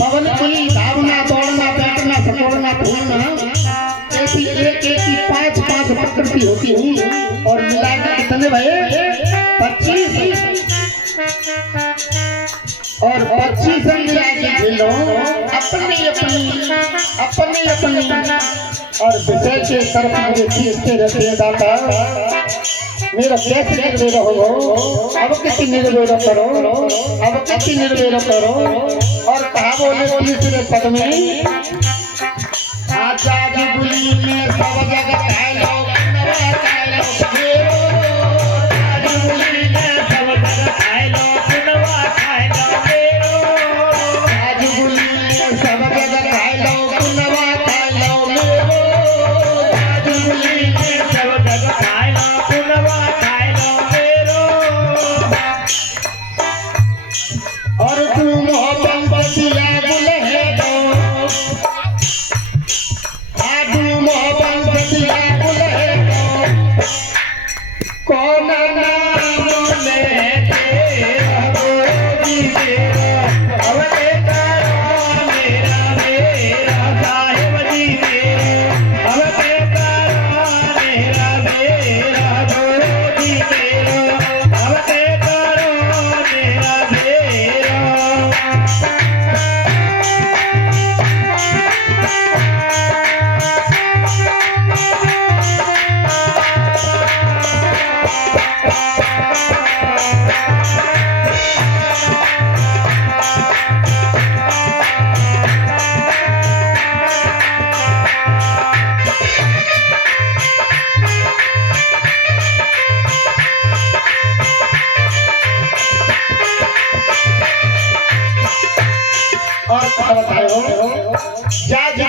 पवन की धावना दौड़ना बैठना सकोड़ना फूलना ऐसी एक की पांच प्रकृति होती है और मिलाकर कितने भये 25 और 25 मिला के खेलो अपनी और विषय के तरफ मुझे खींचते रहते दाता मेरा कैसे निर्वेद हो अब किसी निर्वेद करो और कहा बोले तीसरे पद में आजाद गुली में सब जगह खाए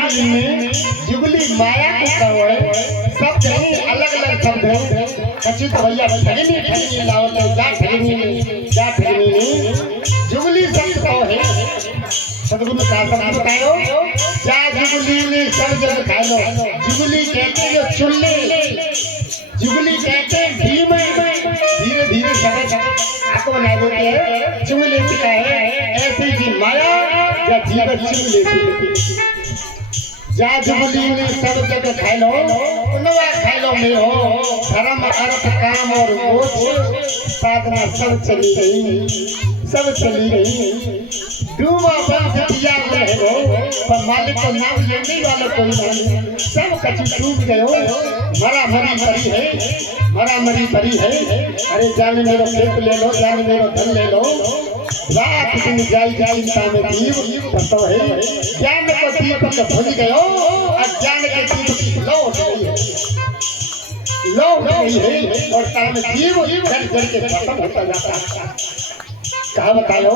जुगली माया को कहो सब जगह अलग शब्द है कचित भैया ठगनी लावत जा ठगनी जुगली शब्द कहो है सदगुरु का शब्द बताओ जा जुगली ने सब जगह खा लो जुगली कहते जो चुल्ले जुगली कहते धीमे धीरे सब आपको बना देते हैं जुगली क्या है ऐसी की माया या जीवन जुगली जा जुगली में सब जगह खाए लो उनवा खाए लो में हो धर्म अर्थ काम और मोक्ष साधना सब चली रही डूबा बंद दिया रहे हो पर मालिक को नाम लेने वाला कोई नहीं सब कच्ची डूब गए हो मरी भरी है अरे जाने मेरो खेत ले लो जाने मेरो धन ले लो रात दिन जाई चिंता में जीव करता है ज्ञान को दीपक भज गयो अज्ञान के दीपक लौट गई है और काम जीव घर के खत्म होता जाता है कहा बताओ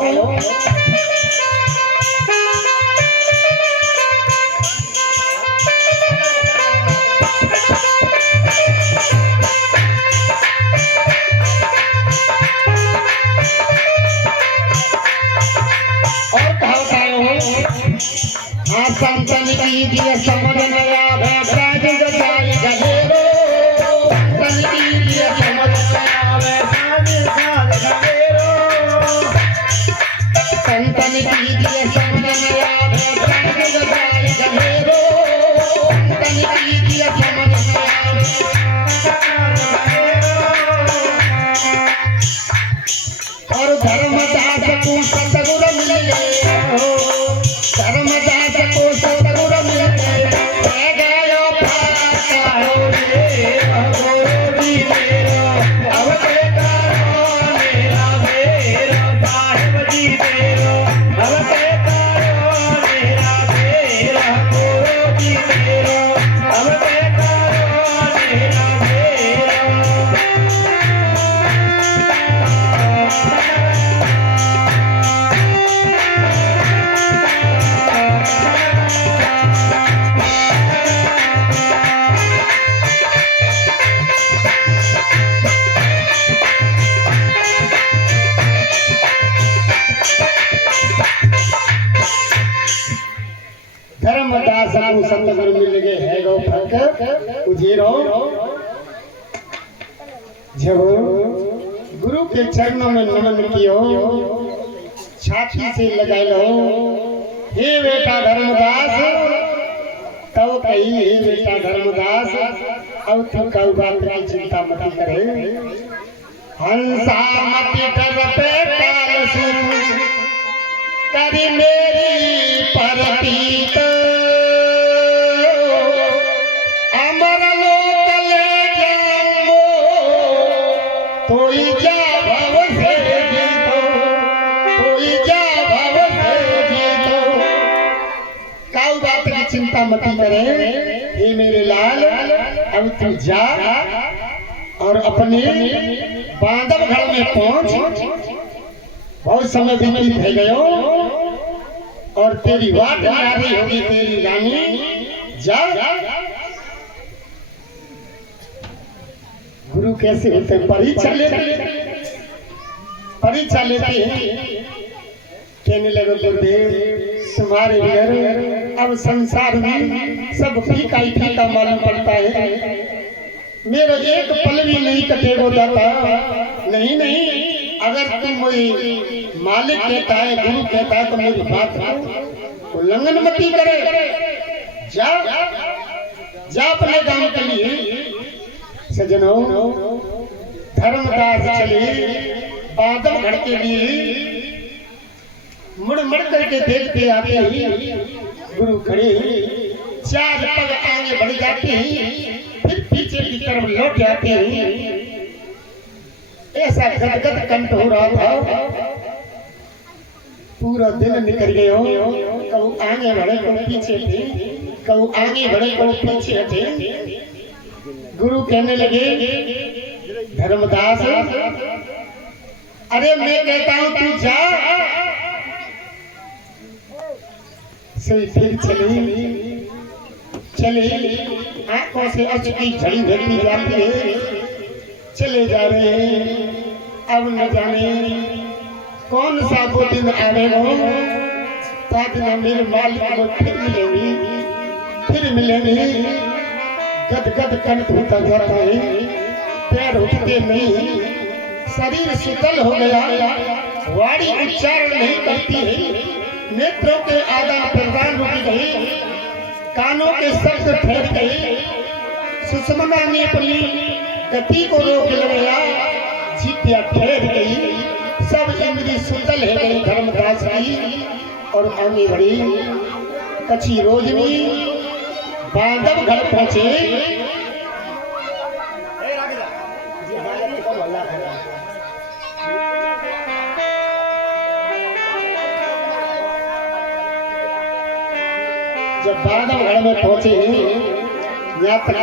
संतन की दिए समझ में आवे राज गजाई गजेरो संतन की दिए समझ में आवे राज गजेरो संतन की दिए समझ में आवे राज गजाई गजेरो संतन की दिए समझ में आवे और धर्मदास को सतगुरु मिल गए धर्मदास को सतगुरु मिल गए गयो पारो रे भगोरी मेरो अब के करो मेरा साहिब जी मेरो अब के करो मेरा भगोरी मेरो अब के करो मेरा धर्मदास को सतगुरु मिल गए है गो फक उजीरो जब गुरु के चरणों में नमन कियो छाती से लगा लो हे बेटा धर्मदास, तब कही हे बेटा धर्मदास, अब तू कऊ बात की चिंता मत करे। हंसा मति डर पे काल सु करी मेरी परतीत, अमर लोक ले जाऊंगो तोई जा भव से जीतो, तोई जा भव से जीतो। काऊ बात की चिंता मत करे हे मेरे लाल, अब तू जा और अपने बांधव घर में पहुंच। बहुत समय बीत गयो और तेरी बात आ रही होगी तेरी रानी, जा। गुरु कैसे होते परीक्षा लेते हैं। कहने लगे गुरुदेव तुम्हारे घर अब संसार में सब फीका ही फीका मालूम पड़ता है, मेरा एक पल भी नहीं कटेगा जाता। नहीं नहीं, अगर तुम मुझे मालिक कहता है, गुरु कहता है तो मेरी बात उल्लंघन मत करे। जा जा अपने काम के लिए। सजनों, धर्मदास चले बादल घर के लिए, मुड़ मुड़ करके देखते आते ही गुरु खड़े, चार पग आगे बढ़ जाते हैं, फिर पीछे की तरफ लौट जाते हैं। ऐसा गदगद कंठ हो रहा था, पूरा दिन निकल गया। कब आगे बढ़े कब पीछे थे, कब आगे बढ़े कब पीछे थे। गुरु कहने लगे धर्मदास, अरे मैं कहता हूं तू जा। सही फिर चले आंखों से अश्रु की झड़ी बहती जाती है, चले जा रहे हैं। अब न जाने कौन सा वो दिन आवेगा, ताकि न मेरे मालिक को फिर मिलेंगे। गदगद कंठ होता जाता है, पैर उठते नहीं, शरीर शीतल हो गया, वाणी उच्चारण नहीं करती है, नेत्रों के आदान प्रदान रुक गई, कानों के शब्द ठहर गए, सुषमा ने अपनी गति को रोक लिया, जीतिया ठहर गई, सब इंद्री सुतल है गई धर्मदास की। और आगे बढ़ी कच्ची रोजनी बांधव घर पहुंचे। जब बांधव घर में पहुंचे यहाँ तक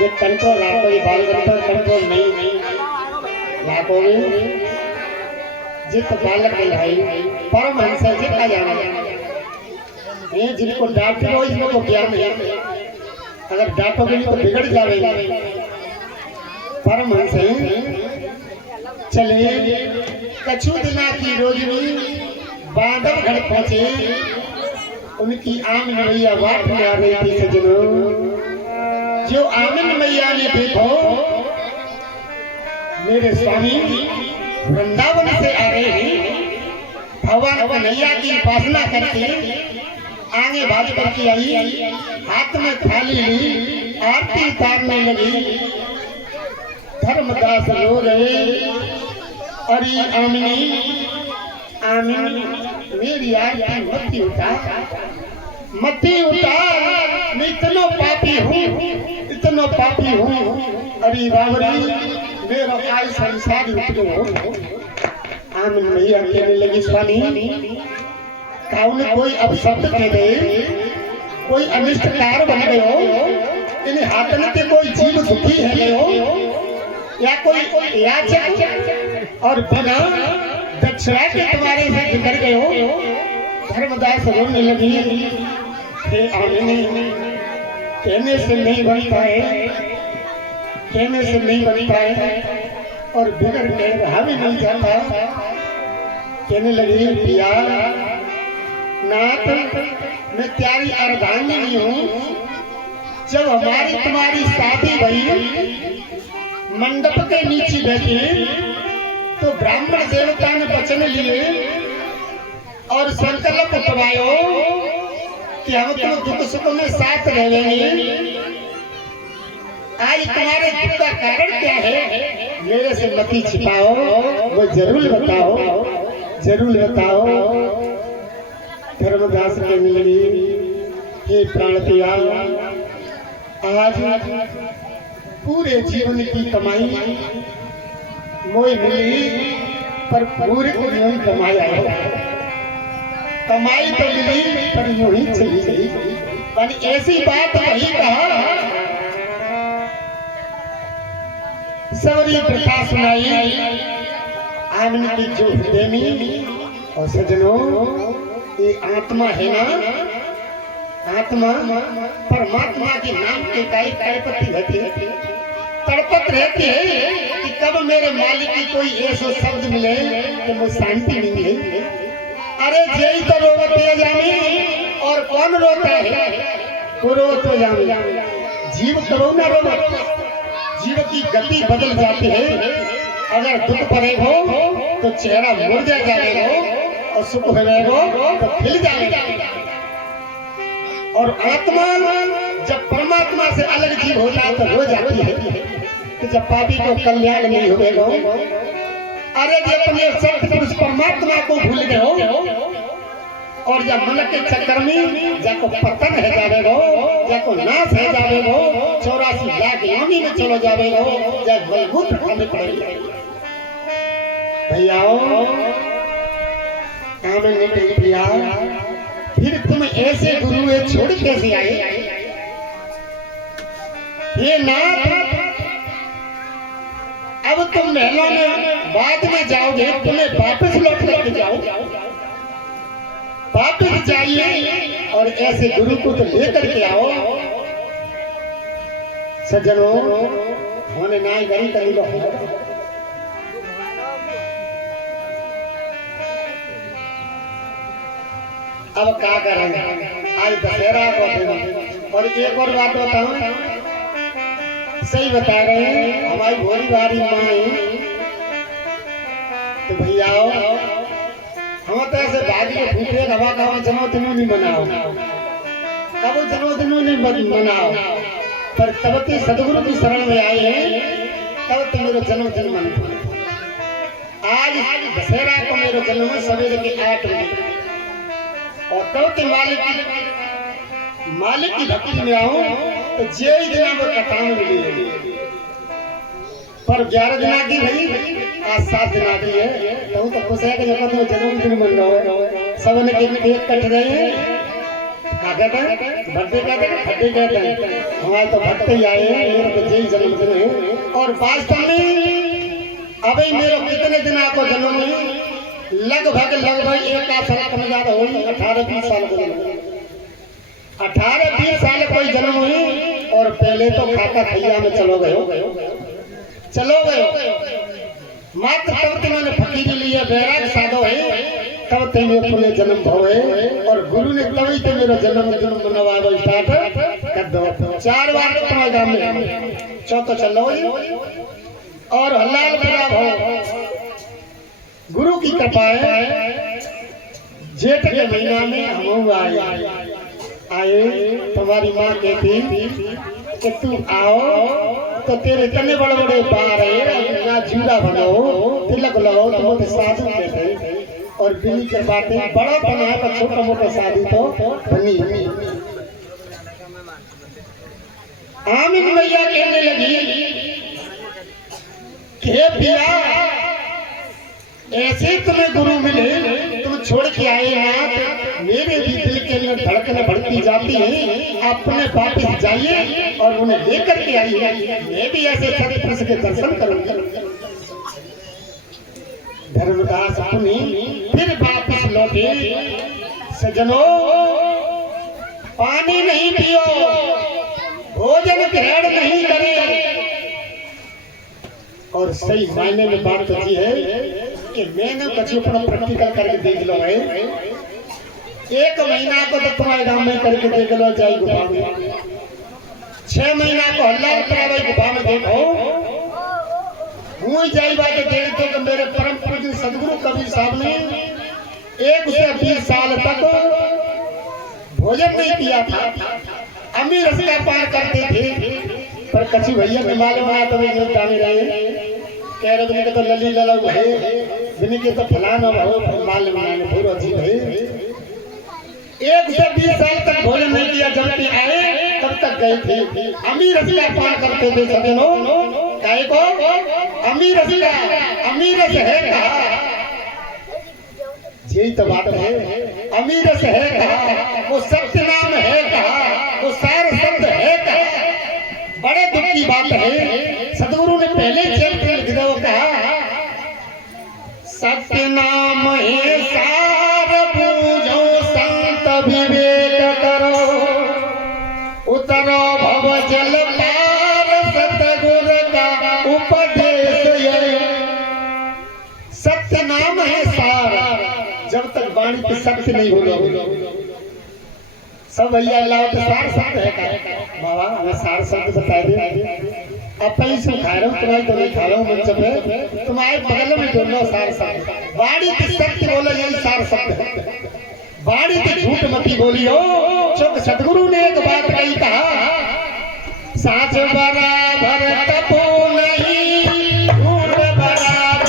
ये कंट्रोल आपको, ये बाल कंट्रोल नहीं लाकोगे जित बालक है भाई, परमहंस जितना जाना ये जिनको डांटो इसको ज्ञान है, अगर डांटोगे नहीं तो बिगड़ जाएगा। परमहंस चले कछु दिना की रोजनी बांधव घर पहुंचे, उनकी आमिन मैया वाट में आ रही थी। सजनों, जो आमिन मैया ने देखो मेरे स्वामी वृंदावन से आ रहे हैं, भगवान कन्हैया की उपासना करके आगे भाग करके आई, हाथ में थाली ली, आरती उतारने लगी। धर्मदास रो रहे, अरे आमिनी आमिनी मेरी आरती मत उतार, मैं इतना पापी हूँ, अरे बाबरी मेरा आज संसार हो। आमिन मैया कहने लगी स्वामी, कौन कोई अब शब्द कह दे, कोई अनिष्टकार बन गयो, इन हाथ में कोई जीव दुखी है गयो, या कोई याचक और बिना दक्षिणा के तुम्हारे से बिगड़ गयो। धर्मदास रोने लगी, कहने से नहीं बनता है, कहने से नहीं बनता है, और बिगड़ के रहा भी नहीं जाता। कहने लगी पिया नाथ, मैं त्यारी अर्धांगिनी हूँ। जब हमारी तुम्हारी शादी भई, मंडप के नीचे बैठे तो ब्राह्मण देवता ने वचन लिए और संकल्प करवायो कि हम तुम दुख सुख में साथ रहेंगे। आज तुम्हारे दुख का कारण क्या है, मेरे से मत छिपाओ, वो जरूर बताओ, जरूर बताओ। धर्मदास के मिली हे प्राण पिया, आज पूरे जीवन की कमाई मोई मिली, पर पूरे जीवन कमाई कमाई तो मिली पर यूं ही चली गई। पर ऐसी बात वही कहा, सवरी प्रथा सुनाई आमन की जो हृदय में। और सजनों, ये आत्मा है ना, आत्मा परमात्मा के नाम के गाय तड़पती रहती है, तड़पत रहती है कि कब मेरे मालिक की कोई ऐसा शब्द मिले कि मुझे शांति नहीं मिले। अरे यही तो रोते जामी, और कौन रोता है, वो रोते जामी। जीव करो ना रो, जीव की गति बदल जाती है। अगर दुख पड़े हो तो चेहरा मुरझा जाएगा, और सुख होगा तो खिल जाएगा। और आत्मा जब परमात्मा से अलग जीव होता है तो हो जाती है। तो जब पापी को कल्याण नहीं होगा, अरे जब अपने सत्य पुरुष परमात्मा को भूल गए हो, और जब मन के चक्कर में जाको पतन है जावेगो, जाको नाश है जावेगो, 84 लाख योनि में चलो जावेगो, जब बलबूत खाने पड़ेगी। भैयाओ आमन ने किया, फिर तुम ऐसे गुरु छोड़ कैसे आए? ये नाथ, अब तुम महलों में बाद में जाओगे, तुम्हें वापस लौट लेके जाओ, वापस जाइए और ऐसे गुरु को तो लेकर के आओ। सज्जनों, होने नाई गई करी लो। अब क्या करें, आज दशहरा को दिन। और एक और बात बताऊं, सही बता रहे हैं, हमारी भोली भारी माँ है। तो भैया हम तो ऐसे भागी के भूखे हवा का जन्मदिन नहीं मनाओ, कब जन्मदिन नहीं मनाओ, पर तब ते सदगुरु की शरण में आए हैं, तब तो मेरा जन्मदिन मनाओ। आज दशहरा को मेरा जन्म सवेरे के 8 बजे, और तब ते मालिक की भक्ति में आऊं तो जे दिन वो कटान मिली। पर 11 दिन की भाई, आज 7 दिन की है, तो खुश है कि जब तो जन्मदिन मन रहा है। सब ने केक कट रहे हैं, क्या कहते हैं, बर्थडे कहते हैं, बर्थडे कहते हैं। हमारे तो भक्त ही आए हैं, मेरा तो यही जन्मदिन है। और वास्तव में अभी मेरे कितने दिन आपको जन्म में लगभग 1 साल कम ज्यादा हुई, 18-20 साल 18-20 साल कोई जन्म हुई। और पहले तो खाका खैया में चलो गए मात्र तब तुमने फकीरी लिया, बैराग साधो है, तब ते मेरे पुणे जन्म भवे। और गुरु ने तभी ते मेरा जन्मदिन मनवाओ स्टार्ट कर दो। 4 बार तुम्हारे गांव में चौथा चलो और हलाल पूरा हो। गुरु की कृपा है, जेठ के महीना में हम आए। तुम्हारी माँ कहती कि तू आओ तो तेरे इतने बड़े बड़े बार है ना, जूड़ा बनाओ, तिलक लगाओ, तो मोटे साधु कहते। और बिनी के बातें बड़ा बना है, पर छोटा मोटा शादी तो बनी। आमिन भैया कहने लगी कि हे पिया, ऐसे तुम्हें गुरु मिले, तुम छोड़ के आए ना, मेरे भी दिल के अंदर धड़कने बढ़ती जाती है। अपने वापस जाइए और उन्हें लेकर के आइए, मैं भी ऐसे सत्पुरुष के दर्शन करूंगा। धर्मदास अपनी फिर वापस लौटे। सजनों, पानी नहीं पियो, भोजन ग्रहण नहीं करे। और सही मायने में बात तो ये है कि मैंने कुछ अपना प्रैक्टिकल करके देख लो है। 1 महीना को तो तुम्हारे गांव में करके देख लो, जाए गुफा में। 6 महीना को हल्ला करावे गुफा में देखो, हुई जाई बात देख दो कि मेरे परम पूज्य सदगुरु कबीर साहब ने 1 से 20 साल तक भोजन नहीं किया था, अमी रसिका पार करते थे, पर कछु भैया ने मालूम आया तो वे जो जाने रहे कह रहे तुमने तो लली ललग है बिनी के तो फलाना हो मालूम आने पूरा जी है। 1 से 20 साल तक भोजन नहीं किया, जब भी आए तब तक गए थे। अमी रसिका पार करते थे सजनों, काहे को अमी रसिका, अमीर से है कहा, यही तो बात है, अमीर से है कहा, वो सत्य नाम है कहा, वो सार शब्द है कहा। बड़े दुख की बात है, सदगुरु ने पहले चैप्टर लिख दो कहा, सत्य नाम है सार बूझो संत विवेक करो, उतरो भव जल पार सतगुर का उपदेश ये। सत्य नाम है सार, जब तक वाणी पे सत्य नहीं होगा सब भैया अल्लाह तो सार शब्द है का बाबा हमें सार शब्द बता दे। अब ही से खा रहा हूँ तुम्हारी तो नहीं खा रहा हूँ मंच पे, तुम्हारे बगल में ढूंढ लो सार शब्द। वाणी पे सत्य बोलो यही सार शब्द है, वाणी पे झूठ मती बोलियो। चुप सदगुरु ने एक बात कही कहा, साच बराबर तपो नहीं, झूठ बराबर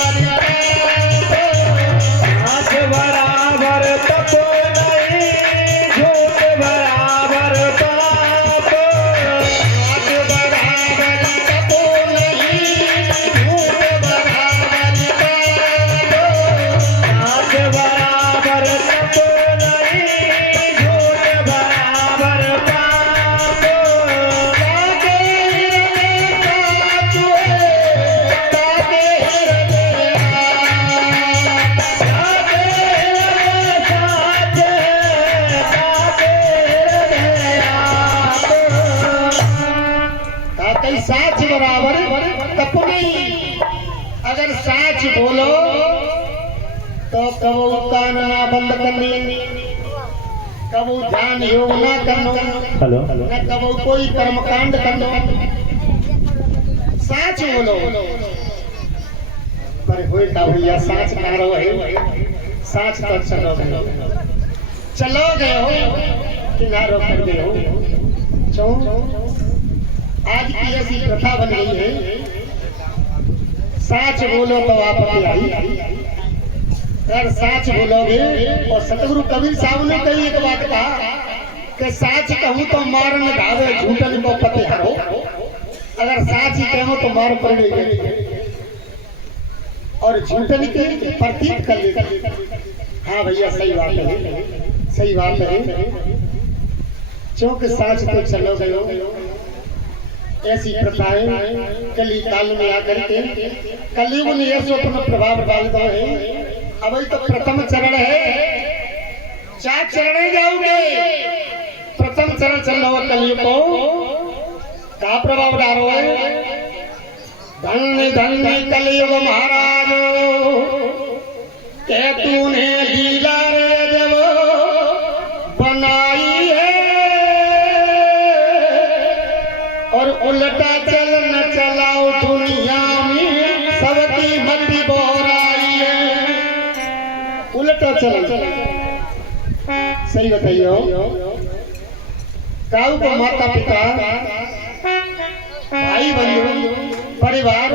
साच बराबर तपो नहीं, झूठ बराबर पाप। साच बराबर तपो नहीं, झूठ बराबर पाप। साच बराबर तपो नहीं, झूठ बराबर पाप। ताके हृदय साच है, ताके हृदय साच साच बराबर तप नहीं। अगर साच बोलो तो कबो कान ना बंद करनी, कबो ध्यान योग ना करनो, न कबो कोई कर्मकांड करनो। साच बोलो पर होए का भैया साच ना रहो है, साच तो चलो गए हो कि ना रोक कर गए हो। क्यों आज की ऐसी प्रथा बन गई है, साच बोलो तो आपत्ति आई, अगर साच बोलोगे। और सतगुरु कबीर साहब ने कही एक बात कहा कि साच कहूँ तो मारन धावे, झूठन को पतिहर हो। अगर साच ही कहो तो मार पड़ गई और झूठन के प्रतीक कर ले। हाँ भैया सही बात है, सही बात है। क्योंकि साच तो चलो गयो। ऐसी प्रथाएं कली काल में आकर के कलयुग ने ऐसे अपना प्रभाव डाल दो है। अब तो प्रथम चरण है, 4 चरण जाओगे। प्रथम चरण चल रहा कलयुग को क्या प्रभाव डालो है। धन्य धन्य कलयुग महाराज के तूने लीला रे जब बनाई है, और उल्टा चल न चलाओ दुनिया में सबकी मति बोराई है। उल्टा चल सही बताइयो। काऊ को माता पिता भाई बंधु परिवार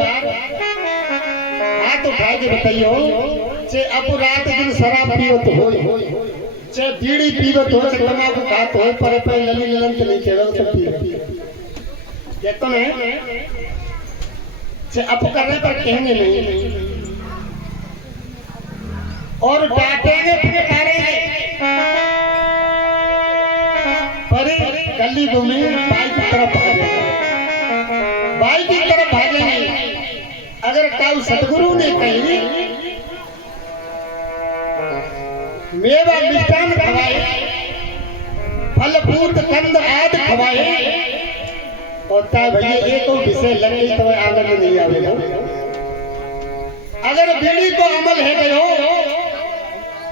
हाथ उठा के बताइयो, चे अब रात दिन शराब पियो तो हो, चे बीड़ी पियो तो हो, चे तंबाकू खात हो, पर लली ललन तो नहीं केवल तो पियो तो नहीं, चे अब करने पर कहेंगे नहीं और डांटेंगे फटकारेंगे, पर गली घूमे बाई की तरफ भागेंगे, बाई की तरफ भागेंगे। अगर काऊ सतगुरु ने कही मेवा मिष्टान खवाए, फल फूल कंद आदि खवाए, और भैया एक विषय लग गई तो आनंद नहीं आवेगा। अगर बीड़ी को अमल है गयो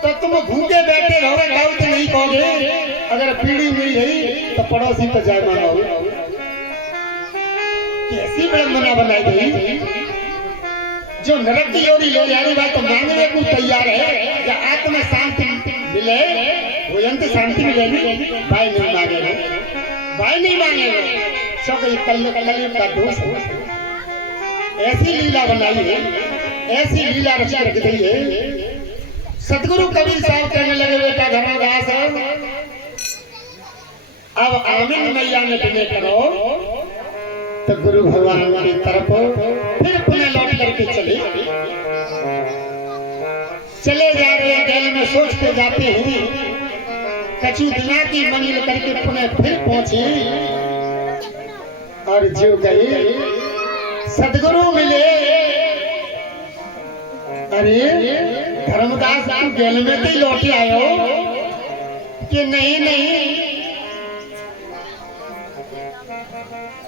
तो तुम भूखे बैठे रहोगे, गाँव तो नहीं कहोगे। अगर बीड़ी मिल गई तो पड़ोसी तो जाए मानोगे। कैसी विडंबना बनाई गई। जो नरक की ओर ले जाने वाला तो मांगने को तैयार है, या आत्मा शांति मिले वो अंत शांति मिलेगी। भाई नहीं मांगेगा, भाई नहीं मांगेगा, सब कल का दोष है। ऐसी लीला बनाई है, ऐसी लीला रच रख दी है। सतगुरु कबीर साहब कहने लगे बेटा धर्मदास अब आमिन मैया ने विनय करो, तो गुरु भगवान की तरफ फिर पुनः लौट करके चले जा रहे हैं। गैल में सोचते जाते हैं, कछु दिना की मंजिल करके पुनः फिर पहुंचे और जो गए सदगुरु मिले। अरे धर्मदास आप गैल में तो लौट आयो कि नहीं नहीं,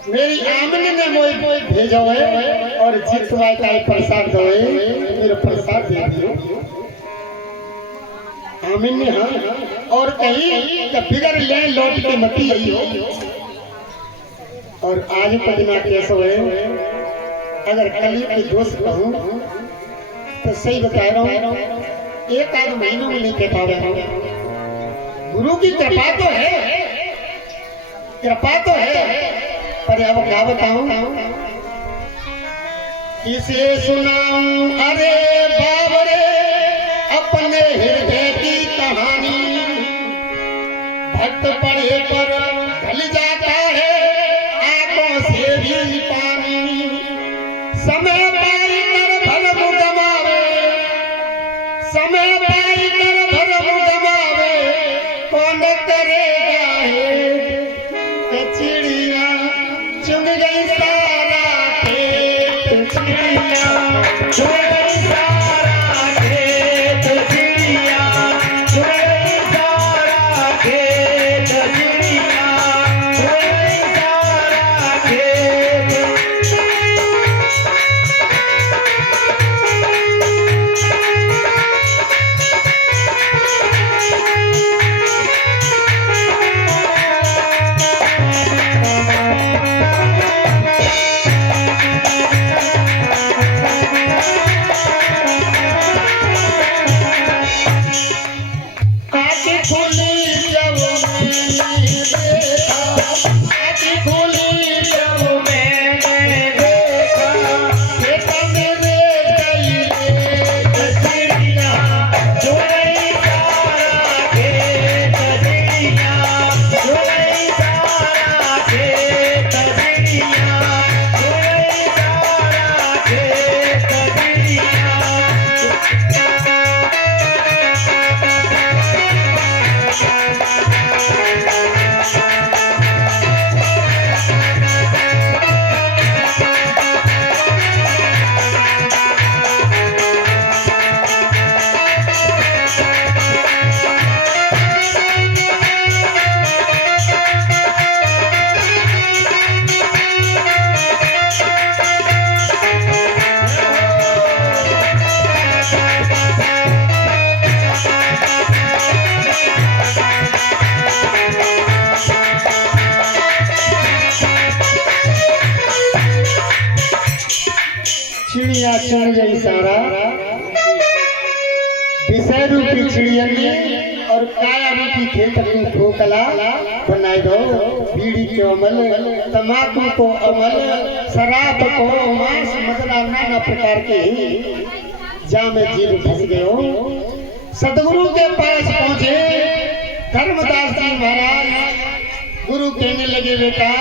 मेरी आमने ने मोई भेजो है और जितवाई का प्रसाद दो मेरे प्रसाद दे दियो। आमिन ने हाँ और कहीं तो बिगड़ ले लौट के मती आई हो। और आज पदना कैसे है, अगर कल के दोस्त कहूँ तो सही बता रहा हूँ, एक आध महीनों में नहीं कह पा रहा हूँ। गुरु की कृपा तो है, कृपा तो है, पर अब क्या बताऊं, किसे सुनाऊं। अरे बाबरे अपने हृदय की कहानी, भक्त पढ़े पर ढल जाता है आंखों से भी पानी। समय पाई कर भरम गमावे, समय पाई कर भरम गमावे, कौन करेगा है चिड़िया चुन गई सारा खेत, चिड़िया चुन गई सारा खेत, चिड़िया चुन गई सारा खेत, चिड़िया चुन गई सारा खेत। चिड़िया चुन गई सारा, विषय रूपी चिड़िया ने और काया रूपी खेत में ठोकला बनाए दो। बीड़ी के अमल, तम्बाकू को अमल, शराब को मांस मदरा नाना प्रकार के जामे जीव फंस गए हो। सदगुरु के पास पहुंचे धर्मदास जी महाराज। गुरु कहने लगे बेटा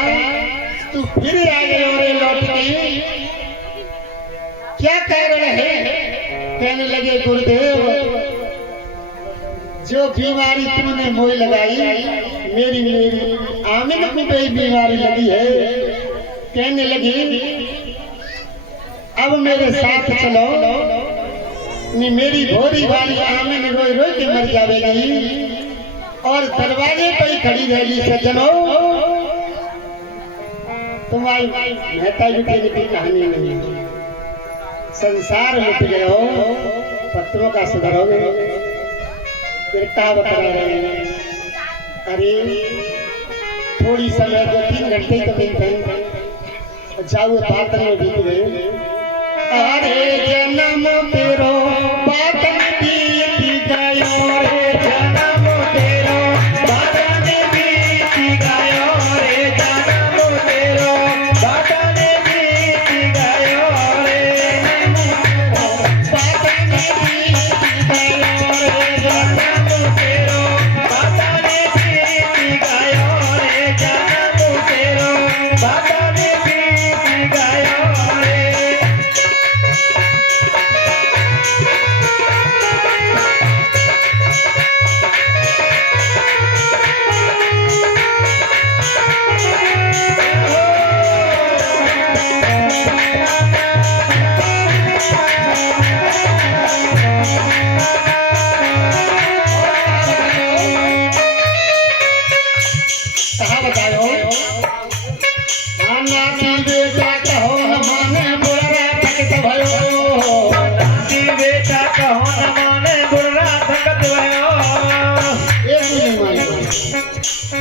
तू फिर आ गए और लौट गई, क्या कारण है? कहने लगे गुरुदेव जो बीमारी तुमने मोई लगाई मेरी आमिन को भी बीमारी लगी है। कहने लगी अब मेरे साथ चलो, मेरी भोरी वाली आमिन रोई रोई के मर जाएगी और दरवाजे पर ही खड़ी रहेगी। सज्जनों तुम्हारी मेहता बेटे की कहानी नहीं है, संसार मिट गए हो, पत्रों का सुधरोगे, फिर क्या बता रहे हैं? अरे थोड़ी समय 2-3 घंटे तो मिलते हैं, जाओ बात में बीत गए। अरे जन्म तेरो बात में बीत गयो, रे जन्म तेरो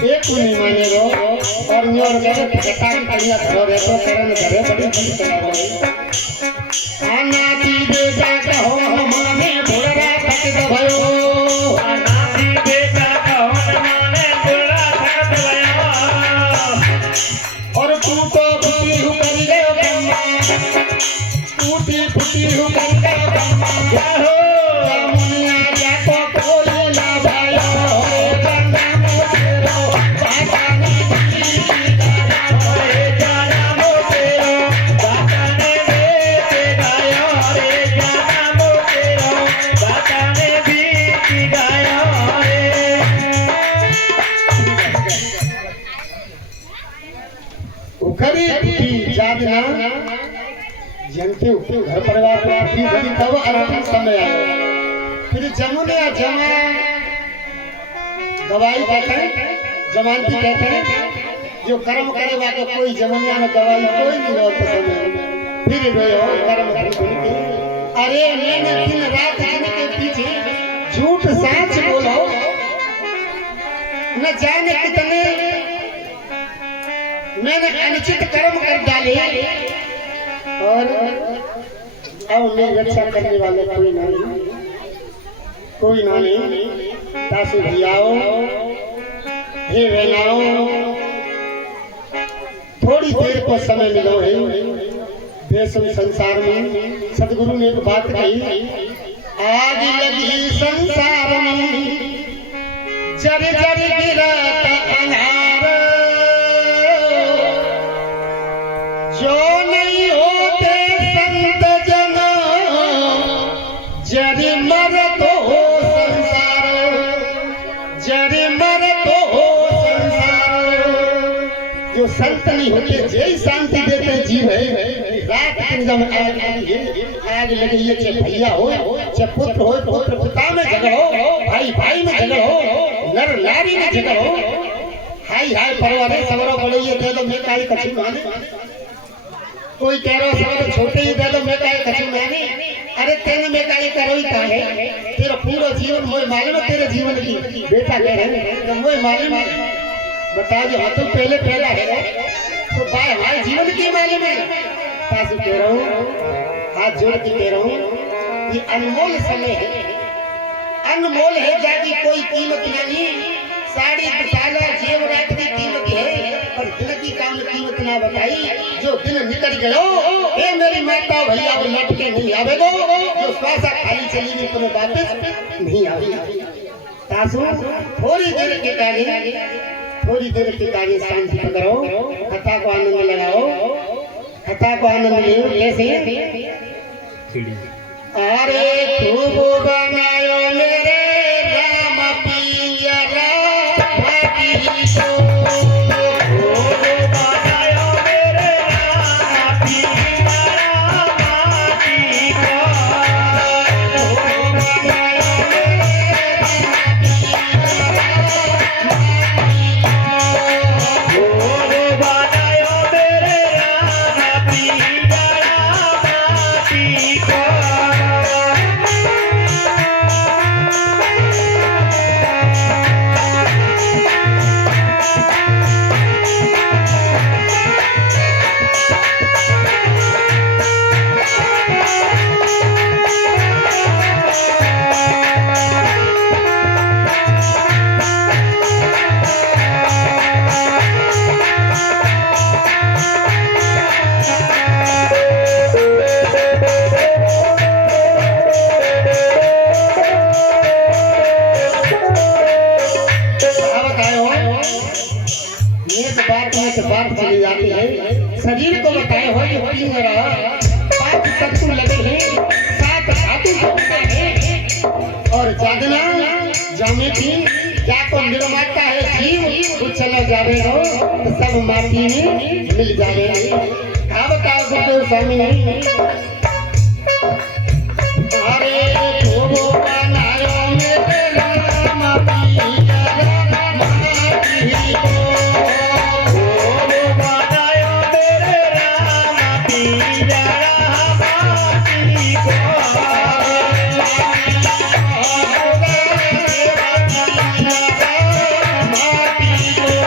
एक नहीं माने रो और न्योर करे कथा की कन्या धरो रे तो करन करे बड़ी बड़ी चला आना दी बेटा कहो माने भोरा तक भयो आना दी बेटा कहो माने भोरा तक भयो और तू तो फुटी हु कर गयो ब्रह्मा टूटी फुटी हु कर गयो ब्रह्मा क्या हो मुनिया जाको कोई ना भयो जनते घर परिवार की बड़ी तब अंतिम समय आया फिर जमुने जमा गवाही कहते हैं जमानती कहते हैं जो कर्म करे वाके कोई जमुनिया में गवाही कोई नहीं होता समय फिर रोयो कर्म करके अरे मैंने दिन रात जिनके पीछे झूठ सच बोलो न जाने कितने मैंने अनुचित कर्म कर डाले और अब मैं रक्षा करने वाले कोई नहीं तासु भैयाओ हे बहनाओ थोड़ी देर को समय मिलो है देश संसार में सदगुरु ने एक बात कही आग लगी संसार में जर जर गिरत अंधार जो नहीं होते संत जन जर मर तो संसार जर मर तो संसार जो संत नहीं होते जय शांति देते जीव है रात दिन जब आग लगी ये चाहे भैया हो चाहे पुत्र हो पुत्र पिता में झगड़ हो भाई भाई में झगड़ हो नर नारी में झगड़ हो हाय हाय परवारे सवरो बड़े ये दे दो मैं काई कछु माने कोई कह रहा सवरो छोटे ही दे दो मैं काई कछु माने अरे तेने मैं काई करो ही काहे तेरा पूरा जीवन मोय मालूम है तेरे जीवन की बेटा कह रहे हैं मोय मालूम है बता जो हाथ पहले पहला है तो भाई हमारे जीवन की मालूम है पास कह रहा हूँ हाथ जोड़ के कह रहा हूँ ये अनमोल समय है अनमोल है जाकी कोई कीमत नहीं साड़ी साला जेवरात की कीमत है पर दिन की काम कीमत ना बताई जो दिन निकल गयो ए मेरी माता भैया वो लौट के नहीं आवेगो जो श्वासा खाली चली गई तुम्हें वापस नहीं आवेगी तासु थोड़ी देर के कार्य शांति पकड़ो कथा को आनंद लगाओ कथा को आनंद लो कैसे अरे तू बनायो मेरे राम पिंजरा भागी को बनायो मेरे राम पिंजरा भागी को बात चली जाती है शरीर को बताए हो ये पिंजरा पांच तत्व लगे हैं सात धातु को है और जागना जाने की क्या को निर्माता है जीव वो चला जावे हो तो सब माटी में मिल जावे क्या बताओ गुरुदेव स्वामी ने अरे वो बनायो मेरे राम पिंजरा माटी को माटी को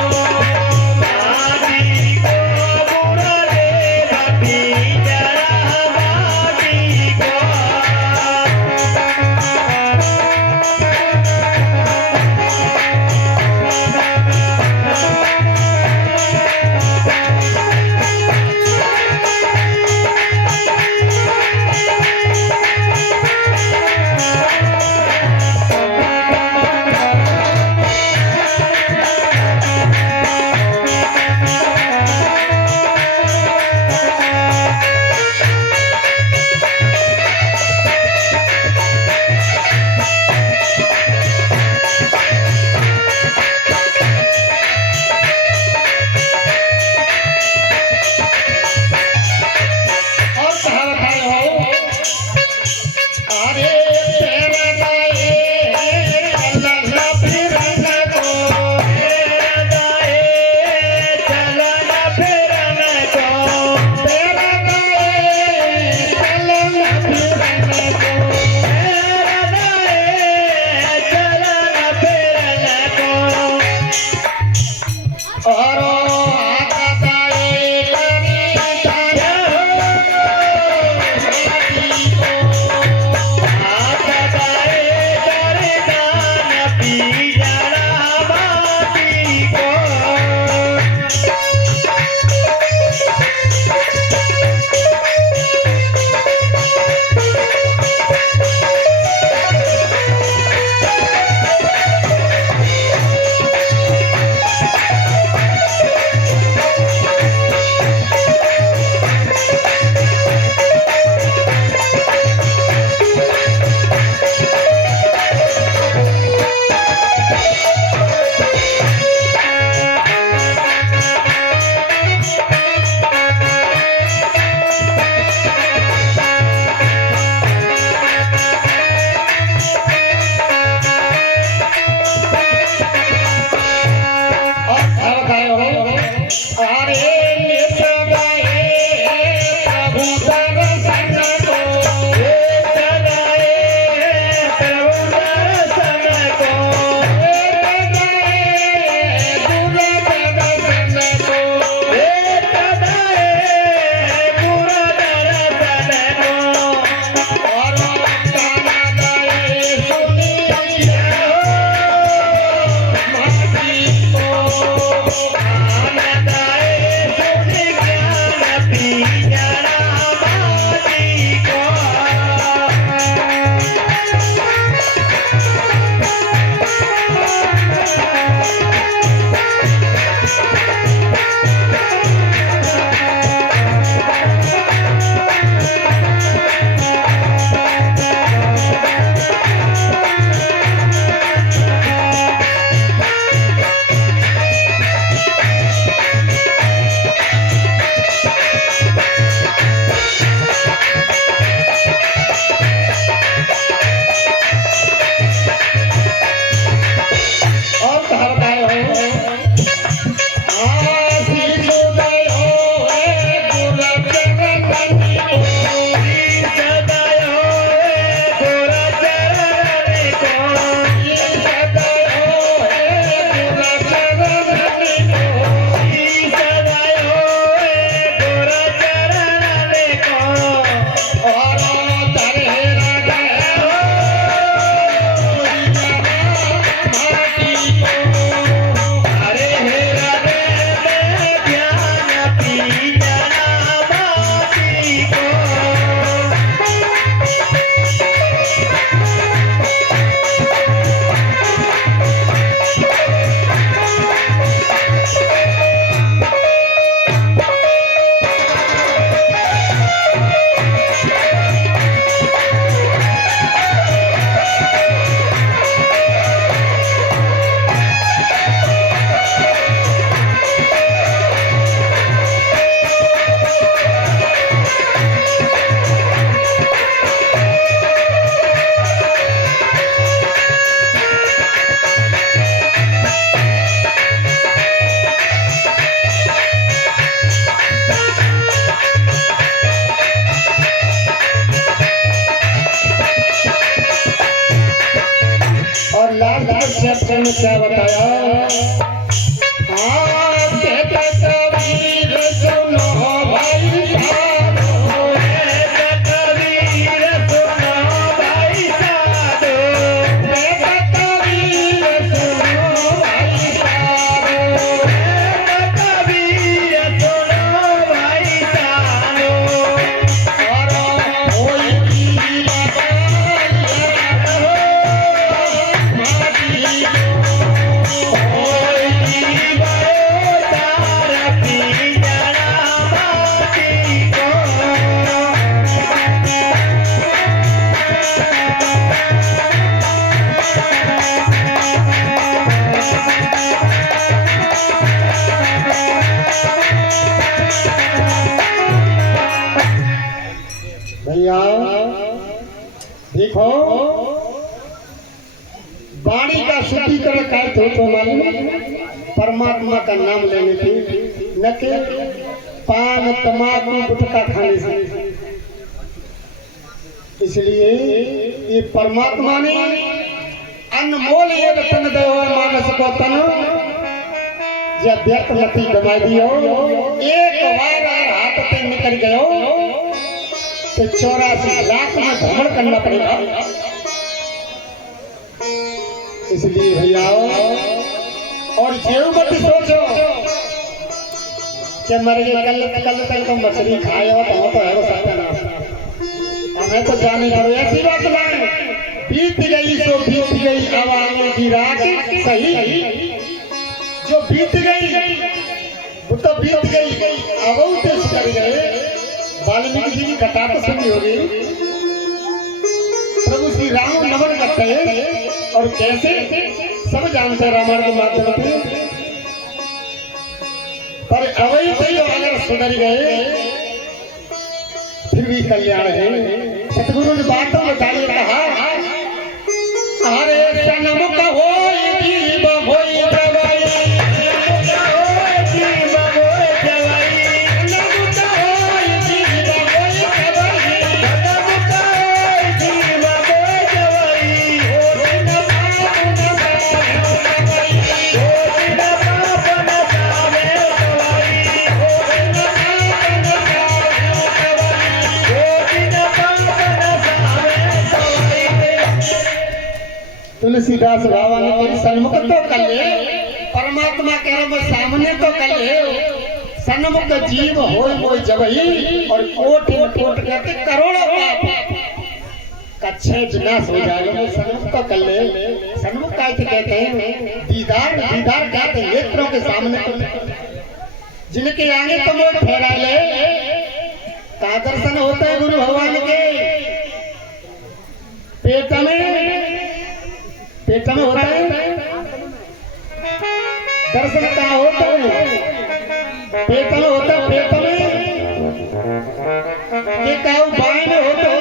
चैप्टर में क्या बताया? कबीर सुनो भाई साधो, कबीर सुनो भाई साधो, कबीर सुनो भाई साधो, कबीर सुनो भाई साधो, और कोई की भैया देखो, वाणी का शुद्धिकरण का अर्थ हो तो मालूम, परमात्मा का नाम लेने से, न कि पान तमाकू गुटखा खाने से। इसलिए ये परमात्मा ने अनमोल ये रतन दयो मानस को तन, जब व्यर्थ मती गवा दियो, एक बार हाथ पे निकल गयो तो 84 लाख में भ्रमण करना पड़ेगा। इसलिए भैया और जेऊ मत सोचो कि मर गए कल तक तो मछली खाए हो तो है वो सत्यानाश। हमें तो जाने करो ऐसी बात नहीं, बीत गई सो बीत गई, अब आने की रात सही, जो बीत गई वो तो बीत गई, अब उद्देश्य कर गए। वाल्मीकि जी की कथा तो सुनी होगी, प्रभु श्री राम नमन करते हैं और कैसे सब जानते रामायण के माध्यम से। पर अवैध जो अगर सुधर गए फिर भी कल्याण है। सतगुरु ने बातों में डाली कहा, अरे सनम कहो जीव होई दवाई, तुलसीदास बाबा ने कोई सन्मुख तो कर ले, परमात्मा कह रहा सामने तो कर ले। सन्मुख जीव हो मोय जबही, और कोट कोट कहते करोड़ों पाप कच्छे विनाश हो जाएगा। वो सन्मुख तो कर ले। सन्मुख कहते हैं दीदार, दीदार कहते हैं नेत्रों के सामने जिनके आगे तुम ठहरा ले। का दर्शन होता है गुरु भगवान के पेट में होता है दर्शन। का होता है पेट में होता है, पेट में ये कहूँ बाएं में होता है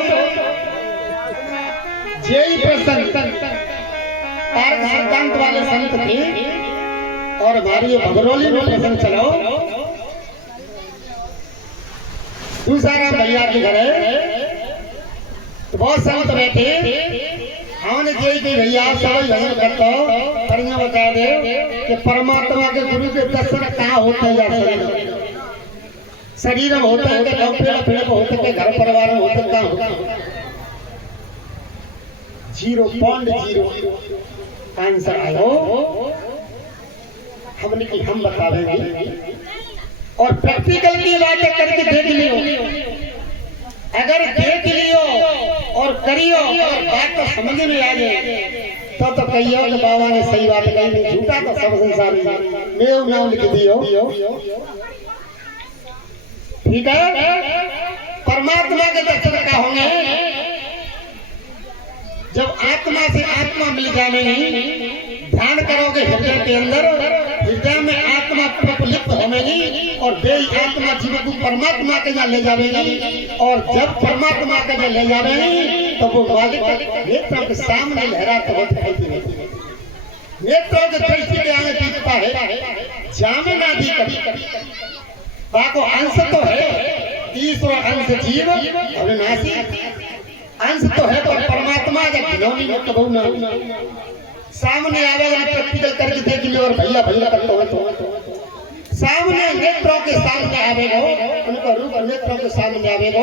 जय प्रसन्न। पार्क सिद्धांत वाले संत थे और हमारी भगरौली में प्रसंग चलाओ। दूसरा भैया के घर है तो बहुत संत बैठे, हमने जय की भैया सब भजन करता हो पर मैं बता दे कि परमात्मा के गुरु के दर्शन कहाँ होते हैं। या शरीर में होता है कि पेड़ पेड़ होते हैं, घर परिवार में होते कहाँ होता है। 0.0 आंसर आयो हमने की हम बतावेंगे और प्रैक्टिकल की बातें करके देख लियो। अगर देख लियो और करियो और बात तो समझ में आ जाए तो कहियो कि बाबा ने सही बात कही, झूठा तो सब संसार में मेव नाम लिख दियो। ठीक है, परमात्मा के दर्शन का होंगे जब आत्मा से आत्मा मिल जाएगी। ध्यान करोगे हृदय के अंदर, हृदय में आत्मा प्रफुल्लित होगी और देह आत्मा जीव को परमात्मा के यहाँ ले जाएगी। और जब परमात्मा के यहाँ ले जाएगी तो वो मालिक नेत्रों के सामने लहराता हुआ दिखाई देगी। नेत्रों के दृष्टि के आगे दिखता है जामे ना दी कभी बाको अंश तो है, ईश्वर अंश जीव अविनाशी अंश तो है, पर परमात्मा जब खिलौनी में कबू ना सामने आवेगा प्रैक्टिकल करके देख लियो। और भैया भैया करते हो तो सामने नेत्रों के सामने आवेगा, उनका रूप नेत्रों के सामने आवेगा।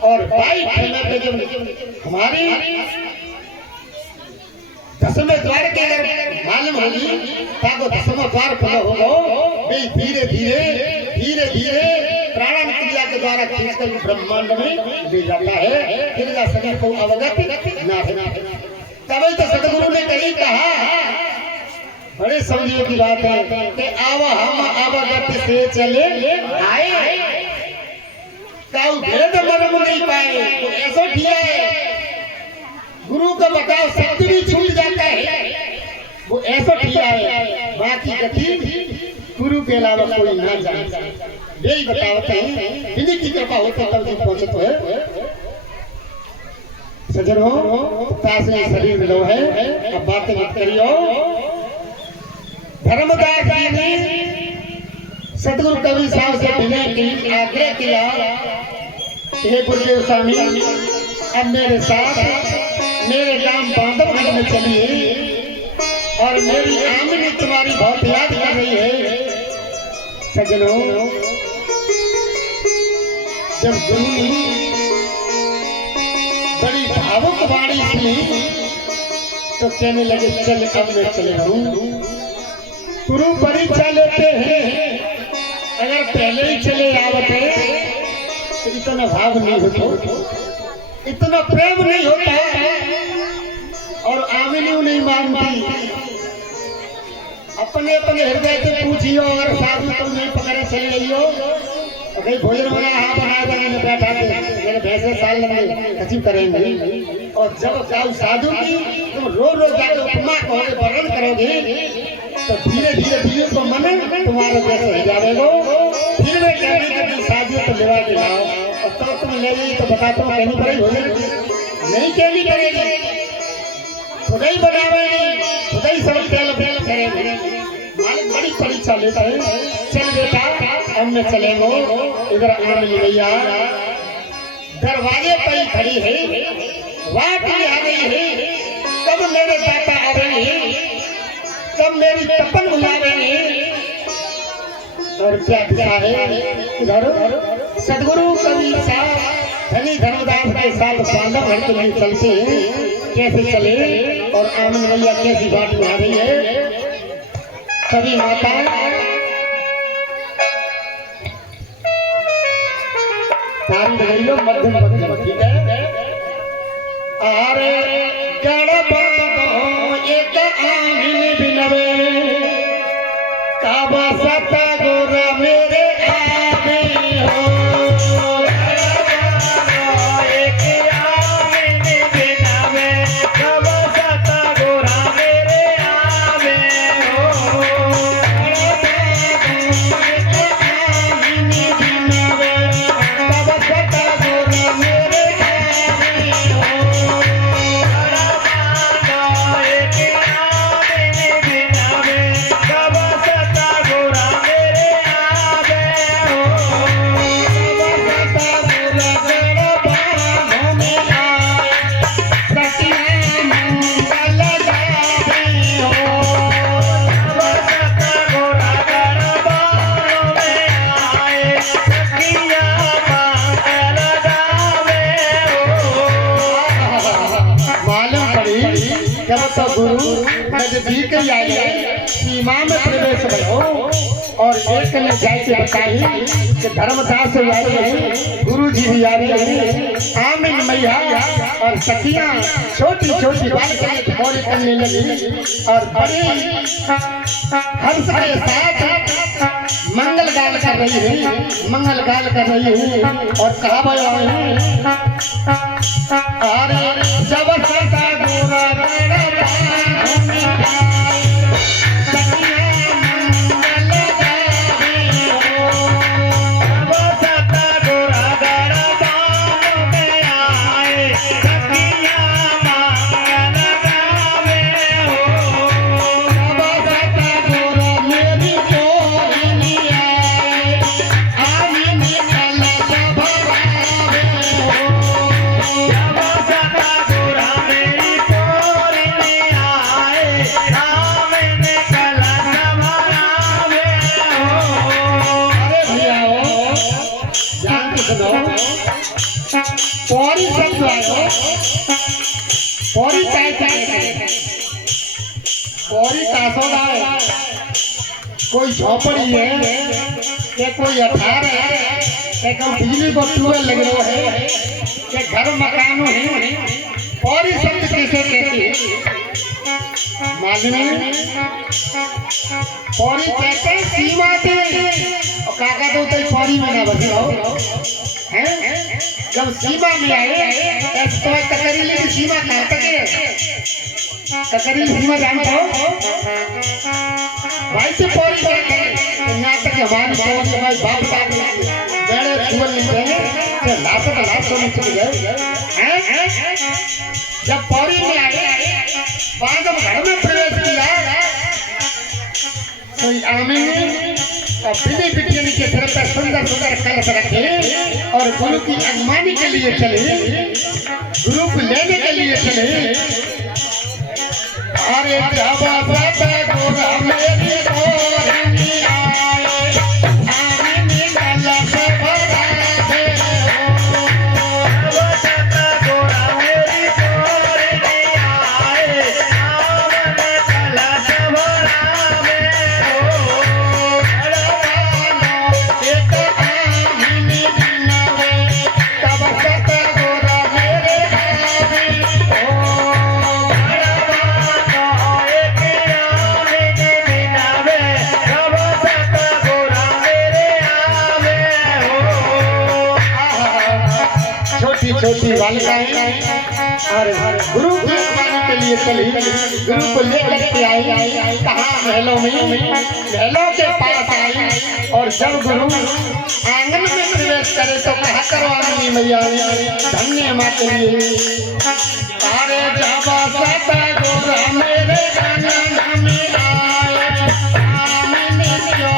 और 22 समय पे जब हमारी 10वें द्वार के अगर मालूम होगी ताकि 10वां द्वार खुला होगा, धीरे धीरे धीरे धीरे प्राणायाम क्रिया के द्वारा खींचकर ब्रह्मांड में ले जाता है। फिर शरीर को अवगत ना है। तभी तो सतगुरु ने कहीं कहा, बड़े समझिए की बात है कि आवा हम अवगत से चले आए, काऊ भेद मर्म नहीं पाए। तो ऐसा किया है गुरु को बताओ सत्य भी छूट जाता है, वो ऐसा किया है। बाकी गति गुरु के अलावा कोई ना जाने। यही बताते हैं इन्हीं की कृपा होती तब तक पहुंचे तो है। सज्जनों पास में शरीर मिलो है, अब बातें मत करियो। धर्मदास जी ने सतगुरु कबीर साहब से विनय की आग्रह किया, हे गुरुदेव स्वामी अब मेरे साथ मेरे गांव बांधवगढ़ में चलिए और मेरी आमनी तुम्हारी बहुत याद कर रही है। सज्जनों जब गुरु ने बड़ी भावुक वाणी सुनी तो कहने लगे चल अब मैं चले रहूं। गुरु परीक्षा लेते हैं, अगर पहले ही चले आवते तो इतना भाव नहीं होता, इतना प्रेम नहीं होता और आमिनी नहीं मानती। अपने अपने हृदय से पूछियो और साधु तुम नहीं पकड़े चले रहियो भोजन बना हाँ बना बैठा के भैंसे साल लगे कचीब करेंगे। और जब जाओ साधु की तुम रो रो जाकर उपमा कहोगे वर्णन करोगे तो धीरे धीरे धीरे तो मन तुम्हारे जैसे हो जाएगा। फिर वे कहने कि साधु तो लेवा के लाओ और तो तुम ले गई तो बता तो कहनी पड़ेगी हो जाएगी नहीं कहनी पड़ेगी खुद ही बनावेगी खुद ही सब तेल बेल करेंगे। मालिक बड़ी परीक्षा लेता है। चल बेटा अब मैं चलेंगे इधर आने भैया दरवाजे पर ही खड़ी है वाट आ गई है कब मेरे दाता आ रहे हैं कब मेरी तपन बुला रहे हैं। और क्या दिखा है इधर सदगुरु कबीर साहब धनी धर्मदास के साथ पांडव हर के लिए चलते हैं कैसे चले और आमन भैया कैसी बात आ रही है। सभी माता सारी भाई लोग मध्यम मध्यम ठीक है। अरे गड़बा एक आमिन बिनवे काबा सता गोरा मेरे आगे हो एक आमिन बिनवे काबा सता गोरा मेरे आगे हो एक आमिन बिनवे काबा सता गोरा मेरे आगे हो जब तो गुरु नजदीक आई सीमा में प्रवेश भयो और एक ने जाके बताई कि धर्मदास आई गुरु जी भी आ रहे हैं आमिन मैया और सखियां छोटी छोटी बात और करने लगी और बड़ी हर्ष के साथ मंगल गान कर रही है मंगल गान कर रही है और कहा भयो अरे जब सदा गोरा पौड़ी शब्द आयो पौड़ी पौड़ी कासोदा है कोई झोपड़ी है या कोई अठार है या कोई बिजली को टूबेल लग रहा है या घर मकान है पौड़ी शब्द कैसे कहती है मालूम पौड़ी कहते हैं सीमा से और काका तो उतर पौड़ी में ना बसे रहो हैं जब सीमा में आए तो तकरीली की सीमा कहाँ तक है तकरीली सीमा जानते हो भाई से पौड़ी यहाँ तक हमारी पौड़ी हमारे बाप दादा बड़े जीवन में गए लाभ सोने चले गए जब पौड़ी में आए वहां जब घर में प्रवेश किया तो आमिन और बिनी बिटियानी के सिर पर सुंदर सुंदर कलश रखे और गुरु की अगवानी के लिए चले गुरु को लेने के लिए चले। अरे जाबा बाबा गोरा मेरी गोरनी आए आमिन कलश भरा दे जाबा बाबा गोरा मेरी गोरनी आए आमिन कलश भरा दे छोटी छोटी बालिकाएं और गुरु के पाने के लिए चली, गुरु को लेकर के आई, कहा महलों में, महलों के पास आई। और जब गुरु आंगन में प्रवेश करे तो कहा करवानी मैया धन्य माते तारे जाबा सता गोरा मेरे गाना में आए आमने क्यों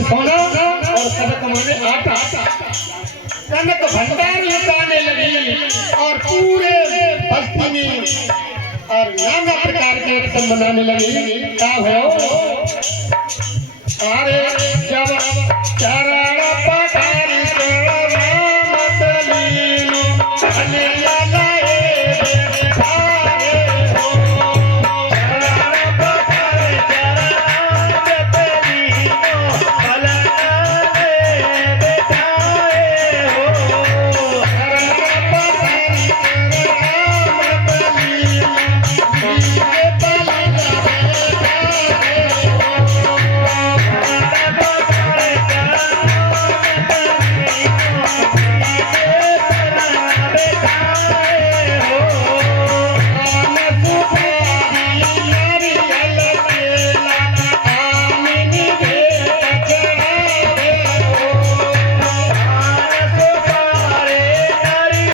सोना और कनक माने आटा। कनक भंडार लुटाने लगी और पूरे बस्ती में और नाना प्रकार के आइटम बनाने लगी। क्या हो अरे